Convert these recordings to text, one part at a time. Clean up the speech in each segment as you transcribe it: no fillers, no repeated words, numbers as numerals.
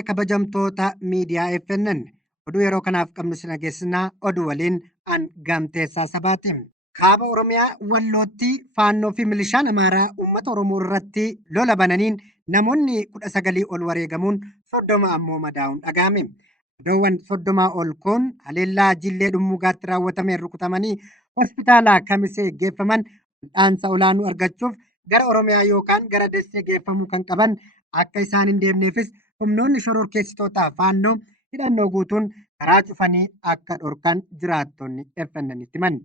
Harka kabajamtoota miidiyaa FNN oduu yeroo kanaaf qabnu sin dhageessisnaa oduu waliin an Gamteessaa Sabaati. Kaaba Oromiyaa Wallootti faannoo fi milishaan Amaaraa uummata Oromoo irratti lola bananiin namoonni 19 ol wareegamuun 30 ammoo madaa'uun dhaga'ame. Iddoowwan 30 ol kun haleellaa Jillee Dhummuugaatti raawwatameen rukutamanii hospitaala Kamisee geeffaman wal'aansa olaanuu argachuuf gara Oromiyaa yookaan gara Dessee geeffamuu kan qaban akka isaan hin deemneefis humnoonni shororkeessitoota faannoo hidhannoo guutuun karaa cufanii akka dhorkan jiraattonni FNNitti himan.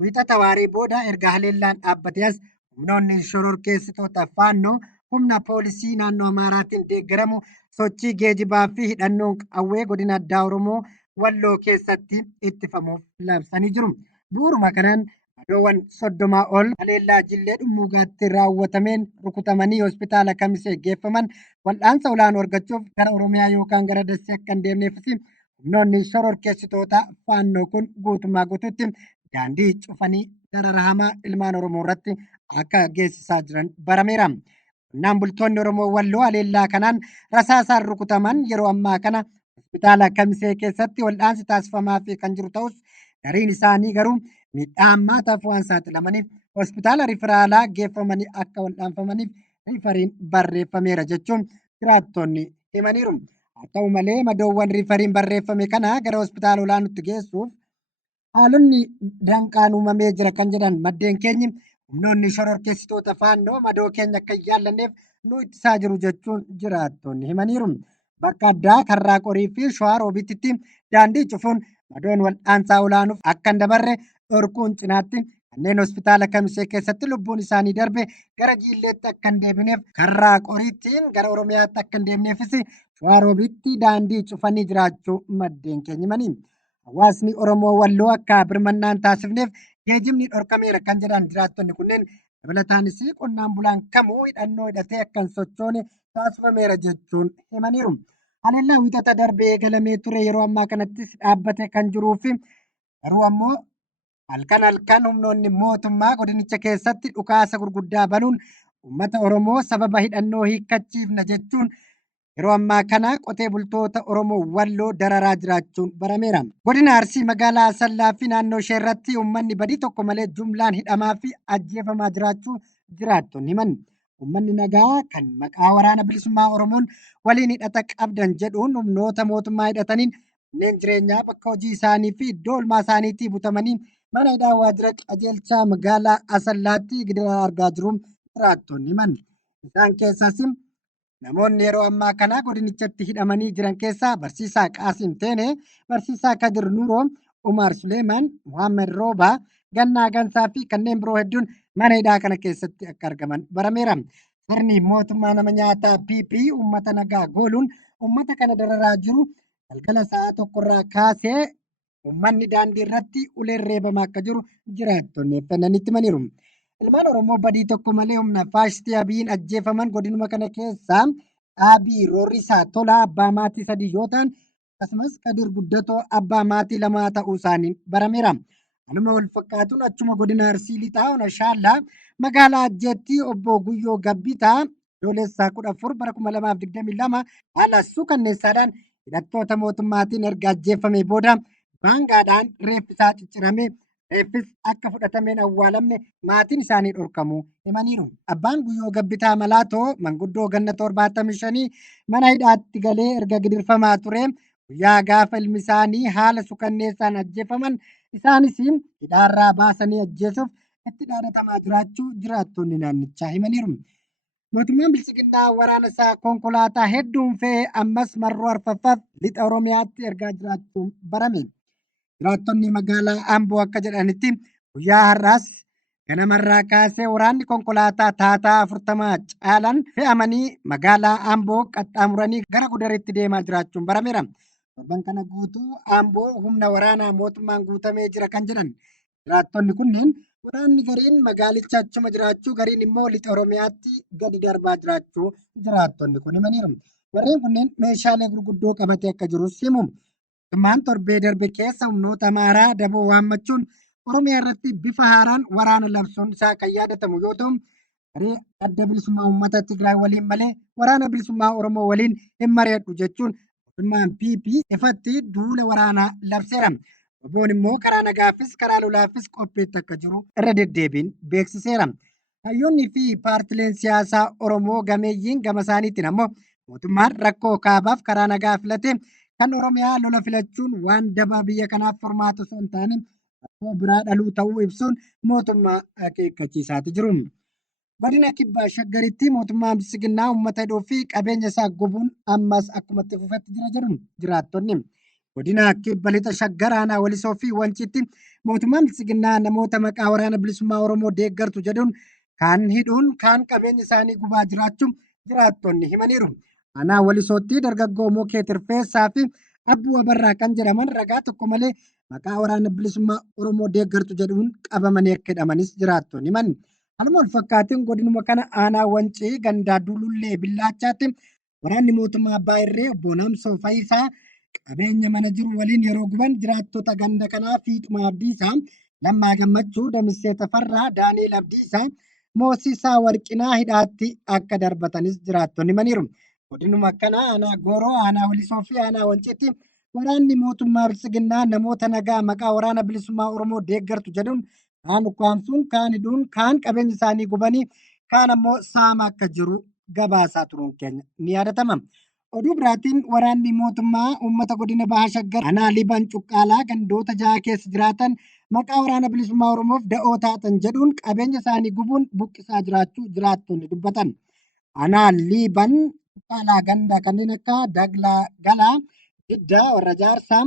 Wiixata waarii booda erga haleellaan dhaabbatee as humnoonni shororkeessitoota faannoo humna poolisii naannoo Amaaraatiin deeggaramu sochii geejibaa fi hidhannoon qawwee godina addaa Oromoo Walloo keessatti ittifamuuf labsanii jiru. Bu'uuruma kanaan iddoowwan 30 ol haleellaa Jillee Dhummuugaatti raawwatameen rukutamanii hospitaala Kamisee geeffaman wal'aansa olaanuu argachuuf gara Oromiyaa yookaan gara Dessee akka hin deemneefis humnoonni shororkeessitoota faannoo kun guutummaa guutuutti daandii cufanii darara hamaa ilmaan Oromoo irratti akka geessisaa jiran barameera. Qonnaan bultoonni Oromoo Walloo haleellaa kanaan rasaasaan rukutaman yeroo ammaa kana hospitaala Kamisee keessatti wal'aansi taasifamaafii kan jiru ta'us gariin isaanii garuu miidhaa hammaataaf waan saaxilamaniif hospitaala riferaalaa geeffamanii akka wal'aanfamaniif rifariin barreeffameera jechuun jiraattonni himaniiru. Haa ta'u malee madoowwan rifariin barreeffame kana gara hospitaala olaanootti geessuuf haalonni danqaan uumamee jira kan jedhan maddeen keenyi humnoonni shororkeessitoota faannoo madoo keenya akka hin yaallanneef nu ittisaa jiru jechuun jiraattonni himaniiru. Bakka addaa Karraa Qorii fi Shawaa Roobiititti daandii cufuun madoon wal'aansaa olaanuuf akka hin dabarre dhorkuun cinaatti kanneen hospitaala Kamisee keessatti lubbuun isaanii darbe gara Jilleetti akka hin deebineef Karraa Qoriittiin gara Oromiyaatti akka hin deemneefis Shawaa Roobiitti daandii cufanii jiraachuu maddeen keenya himanii. Hawaasni Oromoo Walloo akka birmannaan taasifneef geejibni dhorkameera kan jedhan jiraattonni kunneen dabalataanis qonnaan bulaan kamuu hidhannoo hidhatee akka hin sochoone taasifameera jechuun himaniiru. Haleellaa wiixata darbee eegalamee ture yeroo ammaa kanattis dhaabbate kan jiruu fi garuu ammoo halkan humnoonni mootummaa godinicha keessatti dhukaasa gurguddaa banuun uummata Oromoo sababa hidhannoo hiikkachiifna jechuun yeroo ammaa kana qotee bultoota Oromoo Walloo dararaa jiraachuun barameera. Godina Arsii magaalaa Asallaa fi naannoo ishee irratti uummanni badii tokko malee jumlaan hidhamaa fi ajjeefamaa jiraachuu jiraattonni himan. Uummanni nagaa kan maqaa waraana bilisummaa Oromoon waliin hidhata qabdan jedhuun humnoota mootummaa hidhataniin manneen jireenyaa bakka hojii isaanii fi iddoo oolmaa isaaniitii butamanii mana hidhaa waajjira qajeelchaa magaalaa Asallaatti gidiraa argaa jiru jiraattonni himan. Isaan keessaas namoonni yeroo ammaa kana godinichatti hidhamanii jiran keessaa barsiisaa Qaasim Teenee, barsiisaa Kadir Nuuroo, Umar Suleemaan, Muhammed Roobaa, Gannaa Gansaa fi kanneen biroo hedduun mana hidhaa kana keessatti akka argaman barameera. Sirni mootummaa nama nyaataa PP uummata nagaa gooluun uummata kana dararaa jiru galgala sa'a tokkorraa kaasee uummanni daandii irratti uleen reebamaa akka jiru jiraattonni FNNitti himaniiru. Ilmaan Oromoo badii tokko malee humna faashistii Abiyyiin ajjeefaman godinuma kana keessaa Dhaabii Roorrisaa Tolaa abbaa maatii 3 yoo ta'an akkasumas Kadir Guddatoo abbaa maatii 2 ta'uu isaanii barameera. Anuma wal fakkaatuun achuma godina Arsii Lixaa Ona Shaallaa magaalaa Ajjeetti obbo Guyyoo Gabbitaa Doolessaa 14 bara 2022 haala suukanneessaadhaan hidhattoota mootummaatiin erga ajjeeffamee booda baangaadhaan reeffisaa ciccirame reeffis akka fudhatameen awwaalamne maatiin isaanii dhorkamuu himaniiru. Abbaan Guyyoo Gabbitaa Malaatoo manguddoo ganna 75 mana hidhaatti galee erga gidirfamaa ture guyyaa gaafa ilmi isaanii haala suukanneessaan ajjeefaman isaanis hidhaarraa baasanii ajjeesuuf itti dhaadatamaa jiraachuu jiraattonni naannichaa himaniiru. Mootummaan Bilisiginnaa waraana isaa konkolaataa hedduun fe'ee ammas marroo arfaffaaf lixa Oromiyaatti ergaa jiraachuun barame. Jiraattonni magaalaa Amboo akka jedhanitti guyyaa har'aas ganamarraa kaasee waraanni konkolaataa taataa 40 caalan fe'amanii magaalaa Amboo qaxxaamuranii gara Gudaritti deemaa jiraachuun barameera. Torban kana guutuu Amboo humna waraanaa mootummaan guutamee jira kan jedhan jiraattonni kunneen waraanni gariin magaalicha achuma jiraachuu gariin immoo lixa Oromiyaatti gadi darbaa jiraachuu jiraattonni kun himaniiru. Warreen kunneen meeshaalee gurguddoo qabatee akka jirus himu. Mootummaan torbee darbe keessa humnoota Amaaraa daboo waammachuun Oromiyaa irratti bifa haaraan waraana labsuun isaa kan yaadatamu yoo ta'u, garee adda bilisummaa uummata Tigraay waliin malee waraana bilisummaa Oromoo waliin hin mari'adhu jechuun mootummaan PP ifatti duula waraanaa labseera. Oboon immoo karaa nagaafis karaa lolaafis qophiitti akka jiru irra deddeebiin beeksiseera. Hayyoonnii fi paartileen siyaasaa Oromoo gameeyyiin gama isaaniitiin ammoo mootummaan rakkoo kaabaaf karaa nagaa filate kan Oromiyaa lola filachuun waan dabaa biyya kanaaf furmaata osoo hin taane rakkoo biraa dhaluu ta'uu ibsuun mootummaa akeekkachiisaati jiru. Godina kibbaa shaggaritti mootummaan bilisiginnaa uummata hidhuu fi qabeenya isaa gubuun ammas akkumatti fufetti jira jedhu jiraattonni. Godina kibba lixa shaggar aanaa walisoo fi wanciitti mootummaan bilisiginnaa namoota maqaa waraana bilisummaa Oromoo deeggartu jedhuun kaan hidhuun kaan qabeenya isaanii gubaa jiraachuu jiraattonni himaniiru. Aanaa walisootti dargaggoo Mokee Tirfeessaa fi Abbuu Abarraa kan jedhaman ragaa tokko malee maqaa waraana bilisummaa Oromoo deeggartu jedhuun qabamanii akka hidhamanis jiraattonni himan. Haaluma wal fakkaatiin godinuma kana aanaa wancii gandaa Dulullee Billaachaatti waraanni mootummaa abbaa irree obbo Namsoo Fayisaa qabeenya mana jiru waliin yeroo guban jiraattota ganda kanaa Fiixumaa Abdiisaa, Lammaa Gammachuu, Damissee Tafarraa, Daaniil Abdiisaa, Moosisaa Warqinaa hidhaatti akka darbatanis jiraattonni himaniiru. Godinuma kana aanaa Gooroo, aanaa Walisoo fi aanaa Wanciitti waraanni mootummaa bilisiginnaa namoota nagaa maqaa waraana bilisummaa Oromoo deeggartu jedhuun kaan ukkaamsuun, kaan hidhuun, kaan qabeenya isaanii gubanii, kaan ammoo saama akka jiru gabaasaa turuun keenya ni yaadatama. Oduu biraatiin waraanni mootummaa uummata godina Bahaa Shaggar aanaa Liban Cuqqaalaa gandoota jaha keessa jiraatan maqaa waraana bilisummaa Oromoof da'oo taatan jedhuun qabeenya isaanii gubuun buqqisaa jiraachuu jiraattonni dubbatan. Aanaa Liban Cuqqaalaa ganda kanneen akka Daglaa Galaa, Diddaa, Warra Jaarsaa,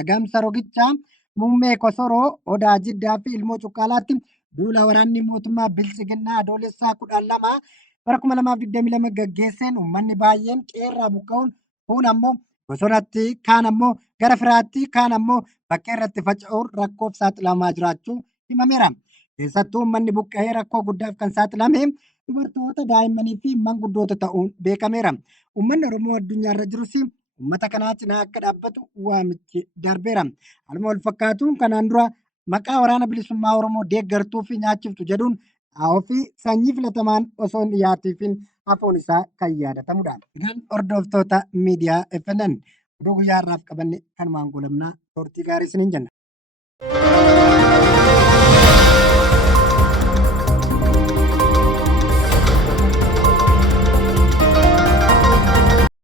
Agamsa Rogichaa, Muummee Kosoroo, Odaa Jiddaa fi Ilmoo Cuqqaalaatti duula waraanni mootummaa bilisiginnaa adoolessaa 12 bara 2022 gaggeesseen uummanni baay'een qeerraa buqqa'uun kun ammoo bosonatti kaan ammoo gara firaatti kaan ammoo bakkee irratti faca'uun rakkoof saaxilamaa jiraachuu himameera. Keessattuu uummanni buqqa'ee rakkoo guddaaf kan saaxilame dubartoota, daa'immanii fi manguddoota ta'uun beekameera. Uummanni Oromoo addunyaarra jirus uummata kanaa cinaa akka dhaabbatu waamichi darbeera. Haaluma wal fakkaatuun kanaan dura maqaa waraana bilisummaa Oromoo deeggartuu fi nyaachiftu jedhuun xaa'oo fi sanyii filatamaan osoo hin dhiyaatiifin hafuun isaa kan yaadatamudha. Egaan hordoftoota miidiyaa FNN oduu guyyaa har'aaf qabanne kanumaan goolabnaa turtii gaarii isiniin jenna.